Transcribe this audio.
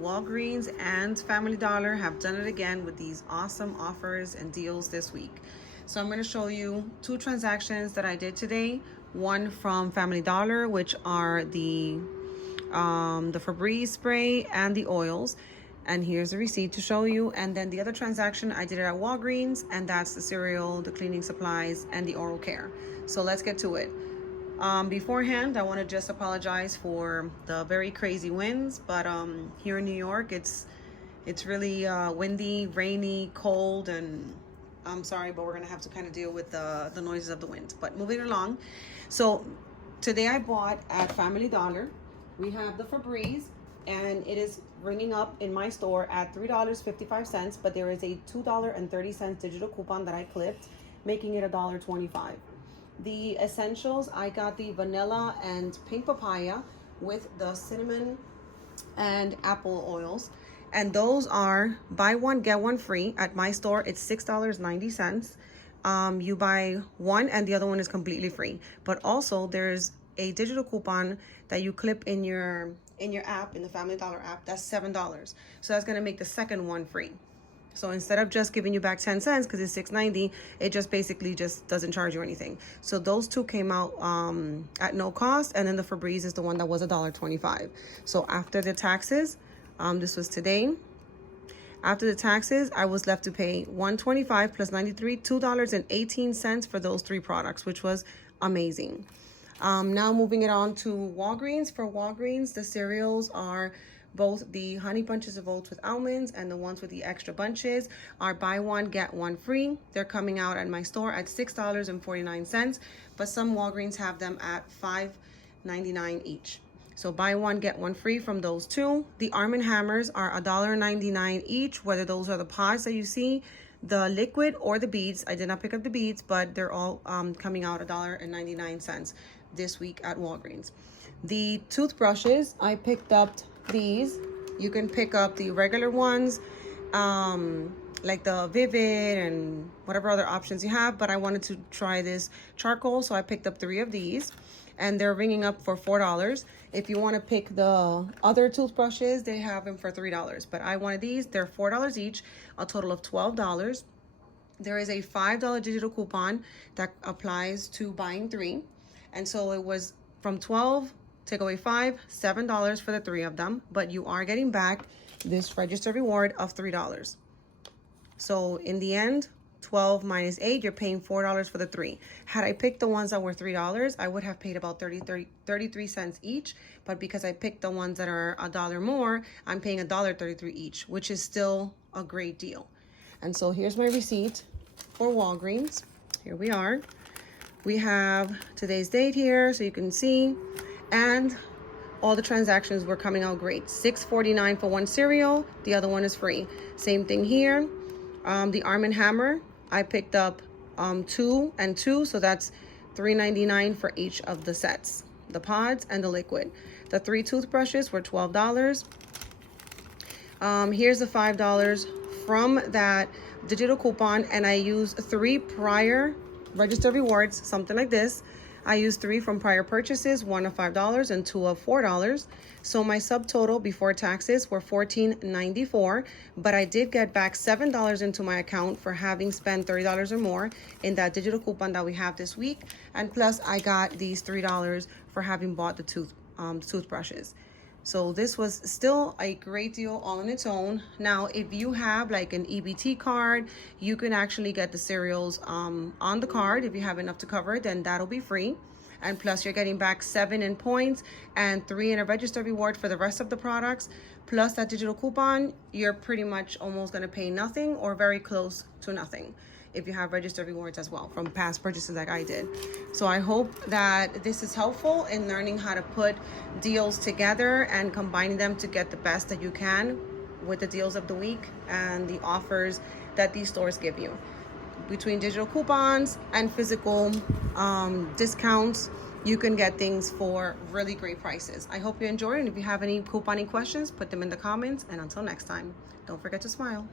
Walgreens and Family Dollar have done it again with these awesome offers and deals this week. So I'm going to show you two transactions that I did today. One from Family Dollar, which are the Febreze spray and the oils. And here's the receipt to show you. And then the other transaction, I did it at Walgreens, and that's the cereal, the cleaning supplies, and the oral care. So let's get to it. Beforehand, I want to just apologize for the very crazy winds, but here in New York, it's really windy, rainy, cold, and I'm sorry, but we're gonna have to kind of deal with the noises of the wind. But moving along, so today I bought at Family Dollar. We have the Febreze, and it is ringing up in my store at $3.55, but there is a $2.30 digital coupon that I clipped, making it $1.25. The essentials, I got the vanilla and pink papaya with the cinnamon and apple oils. And those are buy one, get one free. At my store, it's $6.90. You buy one and the other one is completely free. But also there's a digital coupon that you clip in your app, in the Family Dollar app. That's $7. So that's gonna make the second one free. So instead of just giving you back 10 cents because it's $6.90, it just basically just doesn't charge you anything. So those two came out at no cost, and then the Febreze is the one that was $1.25. So after the taxes, this was today. After the taxes, I was left to pay $1.25 plus 93, $2.18 for those three products, which was amazing. Now moving it on to Walgreens. For Walgreens, the cereals are both the honey bunches of oats with almonds and the ones with the extra bunches are buy one, get one free. They're coming out at my store at $6.49, but some Walgreens have them at $5.99 each. So buy one, get one free from those two. The Arm & Hammers are $1.99 each, whether those are the pods that you see, the liquid or the beads. I did not pick up the beads, but they're all coming out $1.99 this week at Walgreens. The toothbrushes, I picked up these. You can pick up the regular ones, like the Vivid and whatever other options you have, but I wanted to try this charcoal, so I picked up 3 of these, and they're ringing up for $4. If you want to pick the other toothbrushes, they have them for $3, but I wanted these. They're $4 each, a total of $12. There is a $5 digital coupon that applies to buying 3, and so it was from 12, take away 5, $7 for the 3 of them, but you are getting back this register reward of $3. So in the end, 12 minus 8, you're paying $4 for the 3. Had I picked the ones that were $3, I would have paid about 33 cents each, but because I picked the ones that are $1 more, I'm paying $1.33 each, which is still a great deal. And so here's my receipt for Walgreens. Here we are. We have today's date here, so you can see, and all the transactions were coming out great. $6.49 for one cereal, the other one is free. Same thing here. The Arm & Hammer, I picked up 2 and 2, so that's $3.99 for each of the sets, the pods and the liquid. The 3 toothbrushes were $12. Here's the $5 from that digital coupon, and I used 3 prior register rewards, something like this. I used 3 from prior purchases, 1 of $5 and 2 of $4. So my subtotal before taxes were $14.94, but I did get back $7 into my account for having spent $30 or more in that digital coupon that we have this week. And plus I got these $3 for having bought the toothbrushes. So this was still a great deal all on its own. Now, if you have like an EBT card, you can actually get the cereals on the card. If you have enough to cover it, then that'll be free. And plus you're getting back 7 in points and 3 in a register reward for the rest of the products. Plus that digital coupon, you're pretty much almost gonna pay nothing or very close to nothing if you have registered rewards as well from past purchases like I did. So I hope that this is helpful in learning how to put deals together and combining them to get the best that you can with the deals of the week and the offers that these stores give you. Between digital coupons and physical discounts, you can get things for really great prices. I hope you enjoyed, and if you have any couponing questions, put them in the comments, and until next time, don't forget to smile.